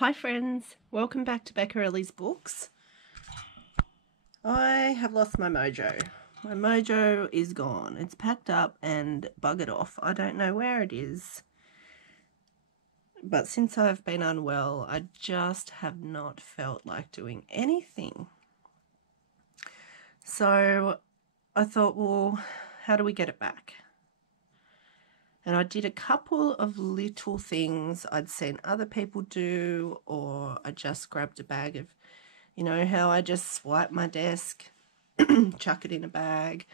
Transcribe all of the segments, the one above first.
Hi friends, welcome back to Beccarelli's Books. I have lost my mojo. My mojo is gone. It's packed up and buggered off. I don't know where it is. But since I've been unwell, I just have not felt like doing anything. So I thought, well, how do we get it back? And I did a couple of little things I'd seen other people do, or I just grabbed a bag of, you know how I just swipe my desk, chuck it in a bag.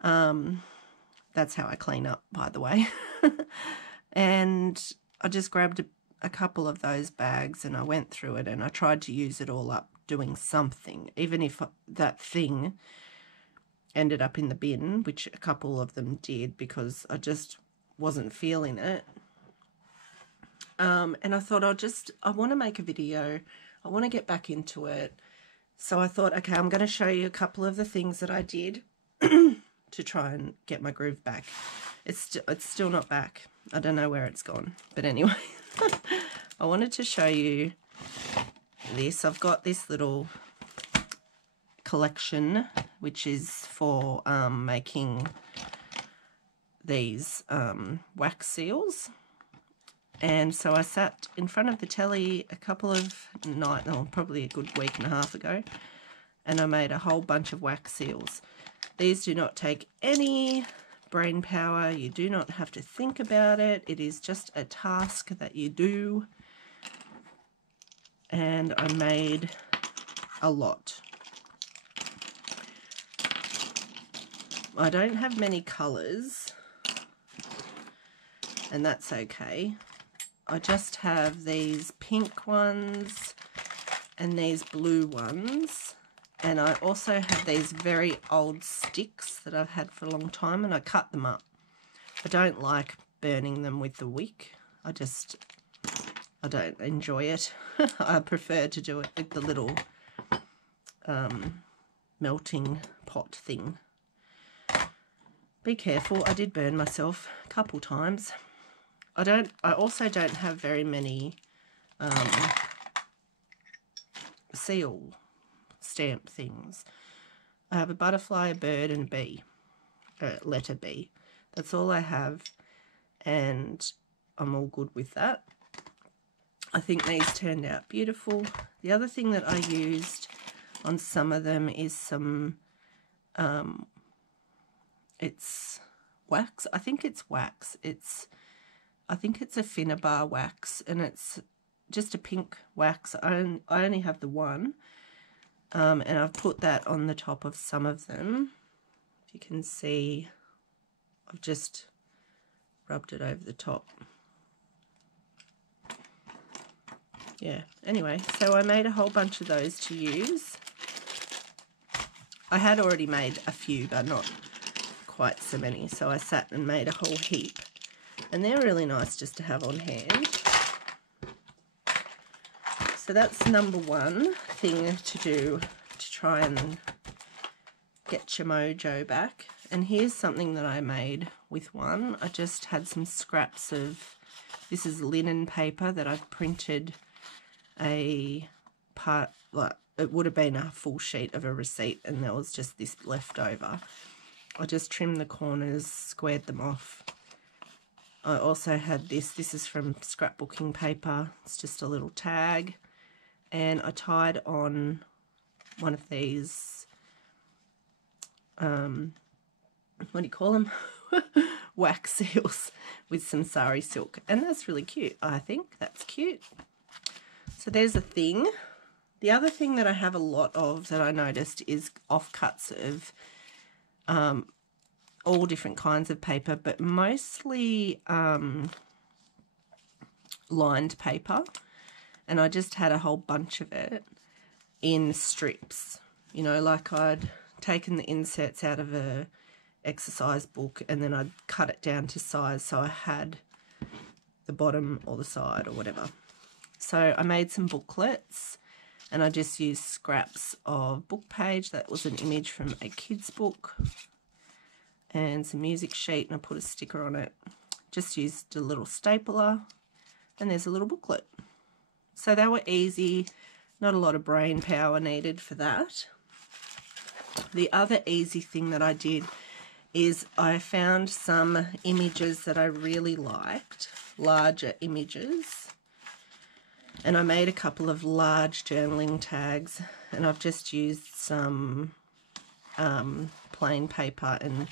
That's how I clean up, by the way. And I just grabbed a couple of those bags and I went through it and I tried to use it all up doing something, even if that thing ended up in the bin, which a couple of them did because I just wasn't feeling it. And I thought I want to make a video. I want to get back into it. So I thought, okay, I'm going to show you a couple of the things that I did to try and get my groove back. It's still not back. I don't know where it's gone. But anyway, I wanted to show you this. I've got this little collection, which is for making these wax seals. And so I sat in front of the telly a couple of nights, or probably a good week and a half ago, and I made a whole bunch of wax seals. These do not take any brain power. You do not have to think about it. It is just a task that you do. And I made a lot. I don't have many colours, and that's okay. I just have these pink ones and these blue ones, and I also have these very old sticks that I've had for a long time, and I cut them up. I don't like burning them with the wick. I don't enjoy it. I prefer to do it with the little melting pot thing. Be careful, I did burn myself a couple times. I also don't have very many seal stamp things. I have a butterfly, a bird, and a bee, letter B. That's all I have, and I'm all good with that. I think these turned out beautiful. The other thing that I used on some of them is some, it's wax. I think it's wax. I think it's a Finnabar wax, and it's just a pink wax. I only have the one, and I've put that on the top of some of them. If you can see, I've just rubbed it over the top. Yeah, anyway, so I made a whole bunch of those to use. I had already made a few, but not quite so many, so I sat and made a whole heap. And they're really nice just to have on hand. So that's number one thing to do to try and get your mojo back. And here's something that I made with one. I just had some scraps of, this is linen paper that I've printed a part, like it would have been a full sheet of a receipt, and there was just this left over. I just trimmed the corners, squared them off. I also had this is from scrapbooking paper. It's just a little tag, and I tied on one of these, what do you call them? Wax seals with some sari silk, and that's really cute. I think that's cute. So there's a thing. The other thing that I have a lot of that I noticed is offcuts of all different kinds of paper, but mostly lined paper, and I just had a whole bunch of it in strips, you know, like I'd taken the inserts out of a exercise book and then I'd cut it down to size so I had the bottom or the side or whatever. So I made some booklets, and I just used scraps of book page. That was an image from a kid's book, and some music sheet, and I put a sticker on it. Just used a little stapler, and there's a little booklet. So they were easy, not a lot of brain power needed for that. The other easy thing that I did is I found some images that I really liked, larger images, and I made a couple of large journaling tags, and I've just used some plain paper, and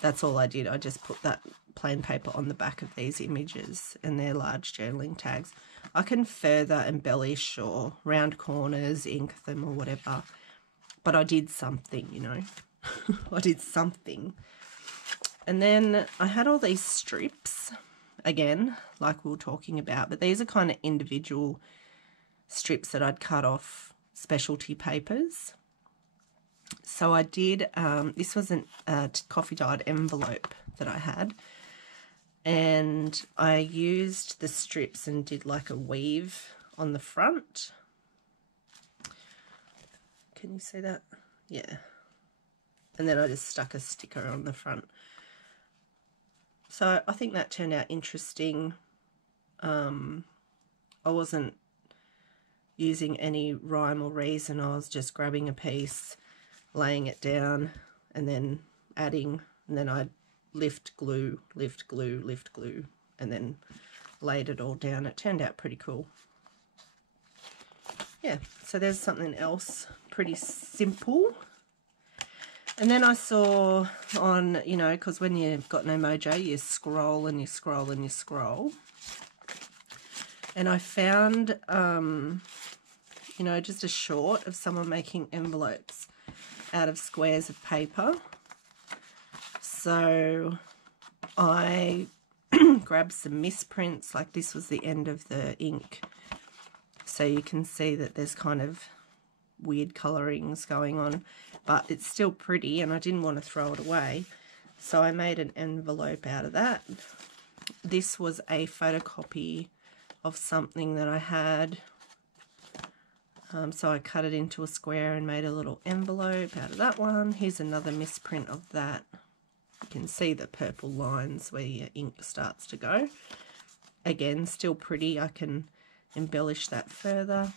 that's all I did. I just put that plain paper on the back of these images, and they're large journaling tags. I can further embellish or round corners, ink them or whatever, but I did something, you know. I did something. And then I had all these strips, again, like we were talking about, but these are kind of individual strips that I'd cut off specialty papers. So I did, this was a coffee dyed envelope that I had, and I used the strips and did like a weave on the front. Can you see that? Yeah. And then I just stuck a sticker on the front. So I think that turned out interesting. I wasn't using any rhyme or reason. I was just grabbing a piece, laying it down, and then adding, and then I'd lift glue, lift glue, lift glue, and then laid it all down. It turned out pretty cool. Yeah, so there's something else pretty simple. And then I saw on, you know, because when you've got no mojo, you scroll and you scroll and you scroll. And I found, you know, just a short of someone making envelopes out of squares of paper. So I grabbed some misprints, like this was the end of the ink. So you can see that there's kind of weird colorings going on, but it's still pretty, and I didn't want to throw it away, so I made an envelope out of that. This was a photocopy of something that I had, so I cut it into a square and made a little envelope out of that one. Here's another misprint of that. You can see the purple lines where your ink starts to go. Again, still pretty. I can embellish that further.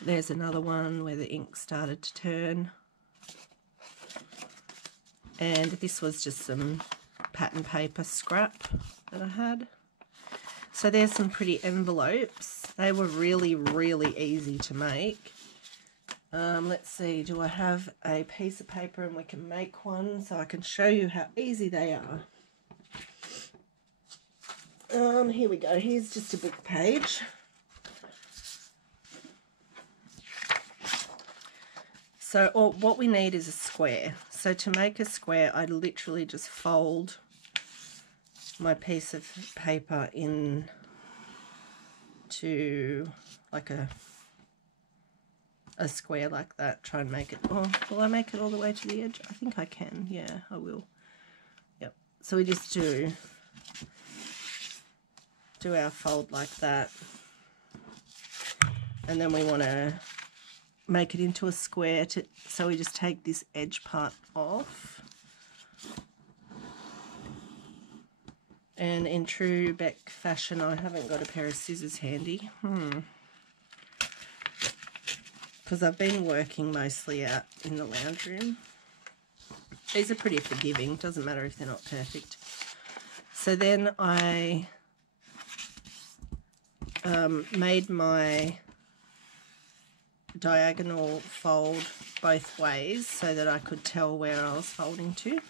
There's another one where the ink started to turn. And this was just some pattern paper scrap that I had. So there's some pretty envelopes. They were really, really easy to make. Let's see, do I have a piece of paper and we can make one so I can show you how easy they are. Here we go. Here's just a book page. So what we need is a square. So to make a square, I literally just fold my piece of paper in to like a square like that. Try and make it, oh, will I make it all the way to the edge? I think I can, yeah, I will. Yep, so we just do our fold like that. And then we want to make it into a square, so we just take this edge part off. And in true Bec fashion, I haven't got a pair of scissors handy. Because I've been working mostly out in the lounge room. These are pretty forgiving, doesn't matter if they're not perfect. So then I made my diagonal fold both ways so that I could tell where I was folding to.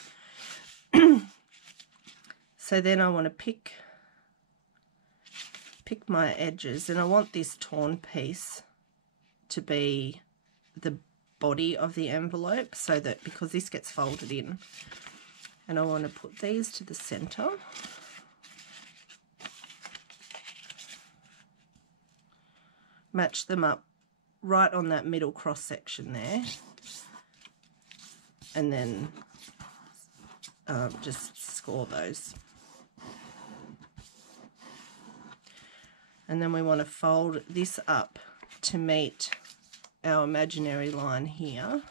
So then I want to pick my edges, and I want this torn piece to be the body of the envelope, so that because this gets folded in, and I want to put these to the center. Match them up right on that middle cross section there, and then just score those. And then we want to fold this up to meet our imaginary line here.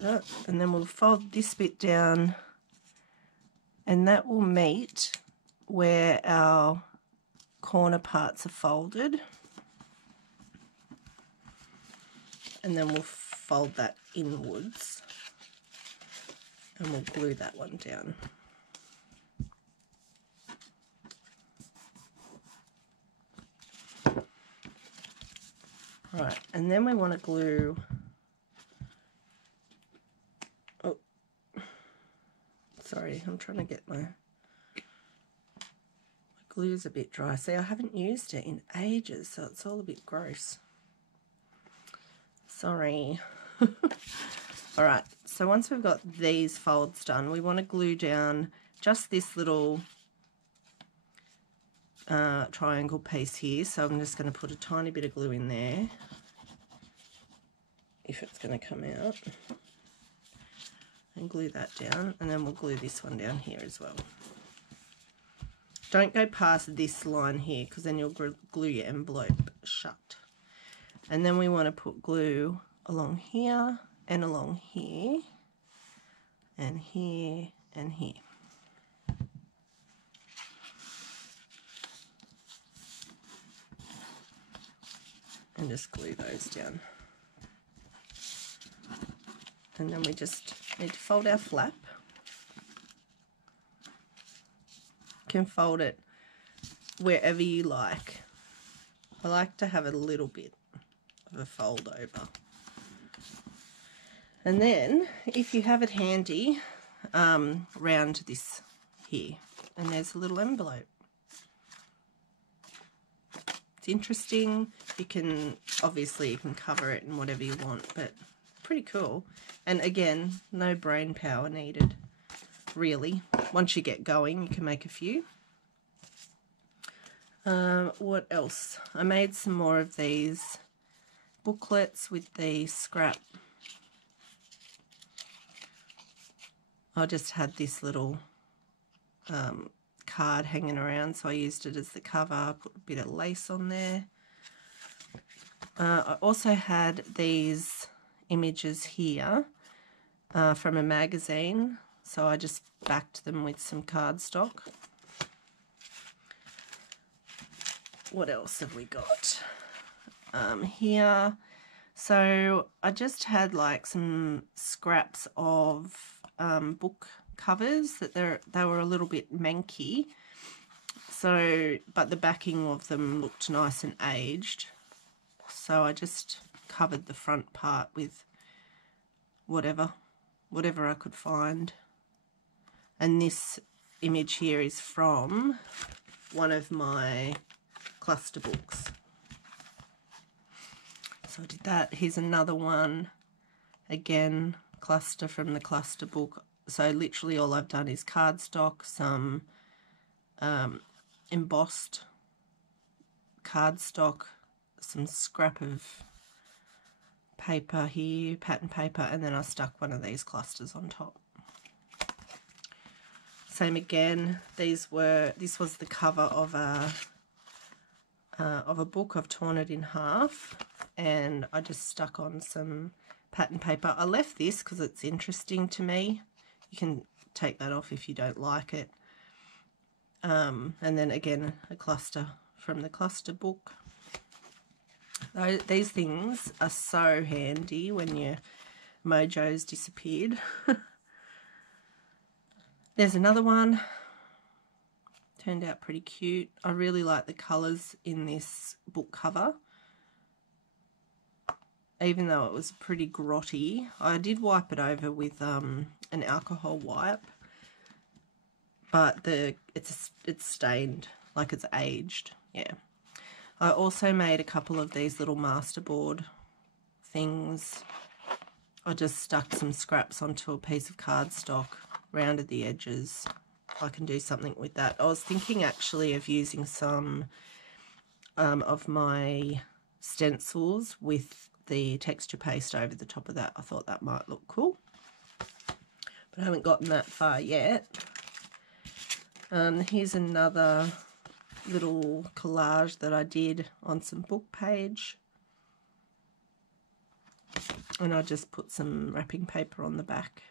like that, and then we'll fold this bit down, and that will meet where our corner parts are folded, and then we'll fold that inwards and we'll glue that one down. Right, and then we want to glue, oh, sorry, I'm trying to get my glue's a bit dry. See, I haven't used it in ages, so it's all a bit gross. Sorry. All right, so once we've got these folds done, we want to glue down just this little triangle piece here. So I'm just going to put a tiny bit of glue in there, if it's going to come out, and glue that down, and then we'll glue this one down here as well. Don't go past this line here, because then you'll glue your envelope shut. And then we want to put glue along here and along here and here and here. And just glue those down. And then we just need to fold our flap. You can fold it wherever you like. I like to have a little bit of a fold over. And then, if you have it handy, round this here, and there's a little envelope. It's interesting. You can, obviously you can cover it in whatever you want, but pretty cool. And again, no brain power needed, really. Once you get going, you can make a few. What else? I made some more of these booklets with the scrap. I just had this little card hanging around, so I used it as the cover, put a bit of lace on there. I also had these images here from a magazine, so I just backed them with some cardstock. What else have we got here? So I just had like some scraps of book covers that they were a little bit manky, so but the backing of them looked nice and aged, so I just covered the front part with whatever I could find. And this image here is from one of my cluster books, so I did that. Here's another one, again cluster from the cluster book. So literally all I've done is cardstock, some embossed cardstock, some scrap of paper here, pattern paper, and then I stuck one of these clusters on top. Same again, this was the cover of a book. I've torn it in half and I just stuck on some pattern paper. I left this because it's interesting to me. You can take that off if you don't like it. And then again, a cluster from the cluster book. These things are so handy when your mojo's disappeared. There's another one. Turned out pretty cute. I really like the colours in this book cover. Even though it was pretty grotty, I did wipe it over with an alcohol wipe, but it's stained, like it's aged. Yeah. I also made a couple of these little masterboard things. I just stuck some scraps onto a piece of cardstock, rounded the edges. I can do something with that. I was thinking actually of using some of my stencils with the texture paste over the top of that. I thought that might look cool, but I haven't gotten that far yet. Here's another little collage that I did on some book page. And I just put some wrapping paper on the back.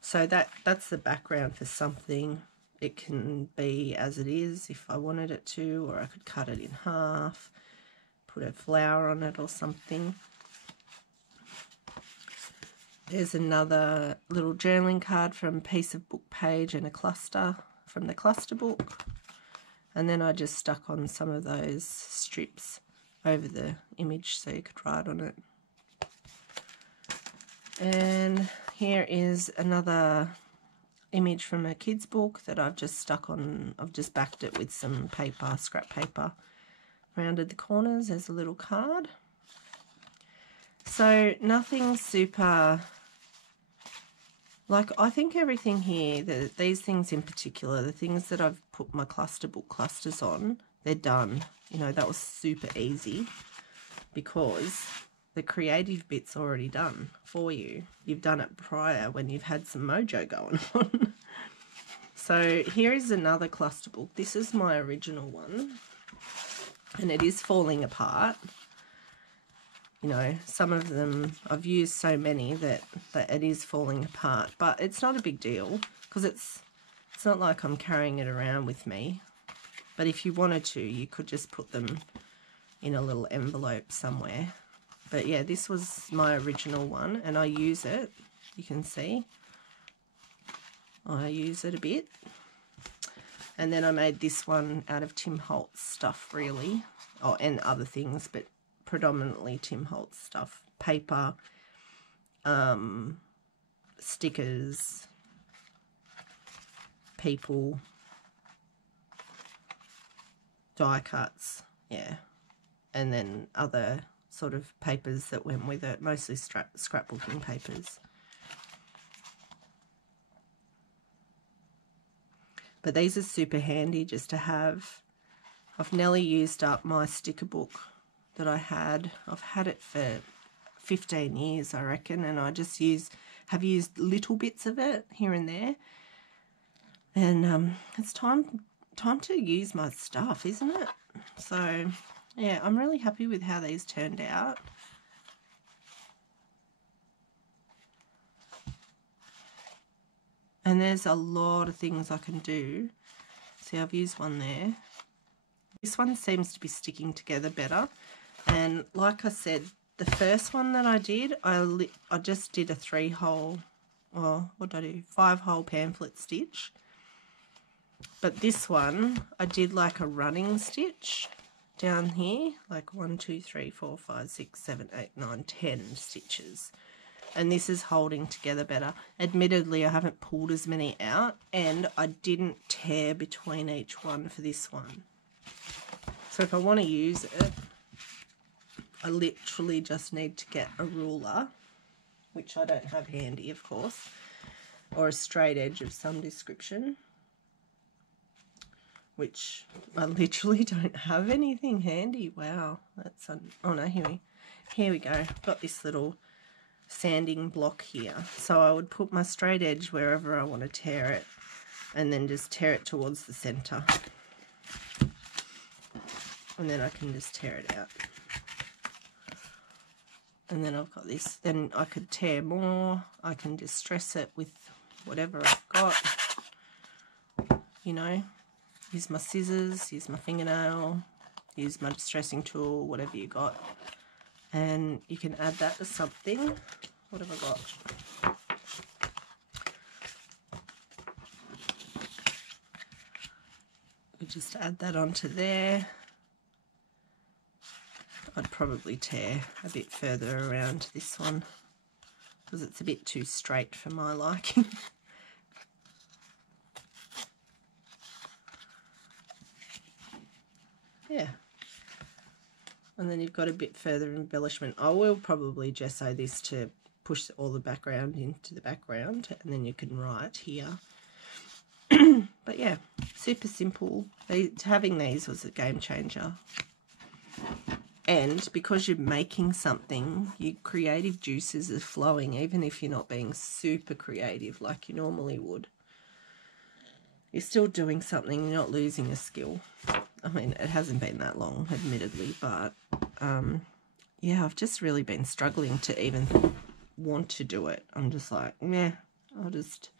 So that's the background for something. It can be as it is if I wanted it to, or I could cut it in half, put a flower on it or something. There's another little journaling card from a piece of book page and a cluster from the cluster book. And then I just stuck on some of those strips over the image so you could write on it. And here is another image from a kid's book that I've just stuck on. I've just backed it with some paper, scrap paper, rounded the corners as a little card. So nothing super, like I think everything here, these things in particular, the things that I've put my cluster book clusters on, they're done. You know, that was super easy because the creative bit's already done for you. You've done it prior when you've had some mojo going on. So here is another cluster book. This is my original one, and it is falling apart. You know, some of them, I've used so many that it is falling apart, but it's not a big deal because it's not like I'm carrying it around with me. But if you wanted to, you could just put them in a little envelope somewhere. But yeah, this was my original one, and I use it. You can see I use it a bit. And then I made this one out of Tim Holtz stuff, really. Oh, and other things, but predominantly Tim Holtz stuff. Paper, stickers, people, die cuts, yeah. And then other sort of papers that went with it, mostly scrapbooking papers. But these are super handy just to have. I've nearly used up my sticker book that I had. I've had it for 15 years, I reckon, and I just have used little bits of it here and there. And it's time to use my stuff, isn't it? So yeah, I'm really happy with how these turned out. And there's a lot of things I can do. See, I've used one there. This one seems to be sticking together better. And like I said, the first one that I did, I just did a 3-hole, or what did I do? 5-hole pamphlet stitch. But this one, I did like a running stitch down here, like 1, 2, 3, 4, 5, 6, 7, 8, 9, 10 stitches. And this is holding together better. Admittedly, I haven't pulled as many out, and I didn't tear between each one for this one. So if I want to use it, I literally just need to get a ruler, which I don't have handy, of course, or a straight edge of some description, which I literally don't have anything handy. Wow, that's oh no, here we go. Got this little sanding block here, so I would put my straight edge wherever I want to tear it, and then just tear it towards the center, and then I can just tear it out. And then I've got this, then I could tear more. I can distress it with whatever I've got, you know, use my scissors, use my fingernail, use my distressing tool, whatever you got. And you can add that to something. What have I got? We just add that onto there. I'd probably tear a bit further around this one because it's a bit too straight for my liking. Yeah. And then you've got a bit further embellishment. I will probably gesso this to push all the background into the background, and then you can write here. But yeah, super simple. Having these was a game changer. And because you're making something, your creative juices are flowing, even if you're not being super creative like you normally would. You're still doing something, you're not losing a skill. I mean, it hasn't been that long, admittedly, but yeah, I've just really been struggling to even want to do it. I'm just like, meh, I'll just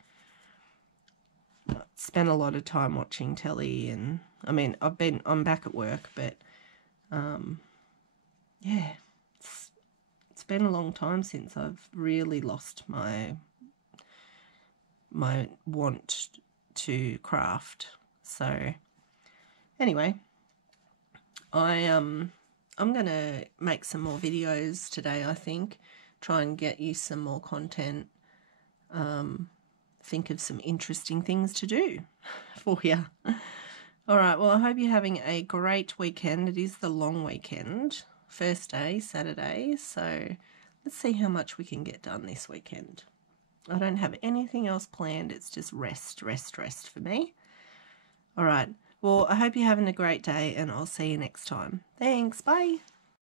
spend a lot of time watching telly, and I mean, I'm back at work, but yeah, it's been a long time since I've really lost my want to craft. So anyway, I'm gonna make some more videos today, I think. Try and get you some more content. Think of some interesting things to do for you. All right, well, I hope you're having a great weekend. It is the long weekend, first day, Saturday, so let's see how much we can get done this weekend. I don't have anything else planned. It's just rest for me. All right, well, I hope you're having a great day, and I'll see you next time. Thanks, bye.